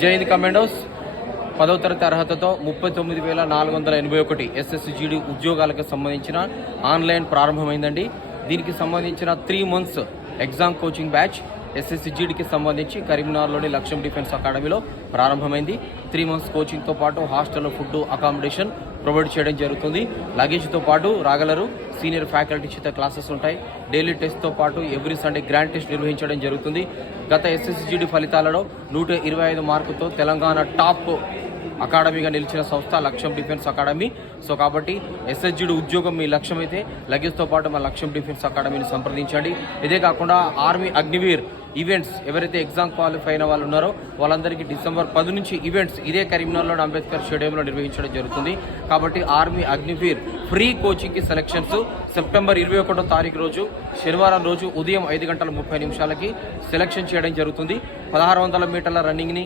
జై హింద్ కమాండోస్ 10వ తరగతి అర్హతతో 39,481 SSGD ఉద్యోగాలకు సంబంధించిన ఆన్లైన్ ప్రారంభమైందండి. దీనికి సంబంధించిన 3 months ఎగ్జామ్ కోచింగ్ బ్యాచ్ SSGDకి సంబంధించి కరీంనగర్లోని లక్ష్యం డిఫెన్స్ అకాడమీలో ప్రారంభమైంది. 3 months కోచింగ్తో పాటు హాస్టల్లో ఫుడ్ అకామిడేషన్ ప్రొవైడ్ చేయడం జరుగుతుంది. లగేజ్తో పాటు రాగలరు. సీనియర్ ఫ్యాకల్టీ చేత క్లాసెస్ ఉంటాయి. డైలీ టెస్ట్తో పాటు ఎవ్రీ సండే గ్రాండ్ టెస్ట్ నిర్వహించడం జరుగుతుంది. గత SSGD ఫలితాలలో 125 మార్కుతో తెలంగాణ టాప్ అకాడమీగా నిలిచిన సంస్థ లక్ష్యం డిఫెన్స్ అకాడమీ. సో కాబట్టి SSGD ఉద్యోగం మీ లక్ష్యం అయితే లగేజ్తో పాటు మా లక్ష్యం డిఫెన్స్ అకాడమీని సంప్రదించండి. ఇదే కాకుండా ఆర్మీ అగ్నివీర్ ఈవెంట్స్ ఎవరైతే ఎగ్జామ్ క్వాలిఫై అయిన వాళ్ళు ఉన్నారో వాళ్ళందరికీ డిసెంబర్ 10 నుంచి ఈవెంట్స్ ఇదే కరీంనగర్లోని అంబేద్కర్ స్టేడియంలో నిర్వహించడం జరుగుతుంది. కాబట్టి ఆర్మీ అగ్నివీర్ ఫ్రీ కోచింగ్కి సెలక్షన్స్ సెప్టెంబర్ 21వ తారీఖు రోజు శనివారం రోజు ఉదయం 5:30 సెలక్షన్ చేయడం జరుగుతుంది. 1600 మీటర్ల రన్నింగ్ని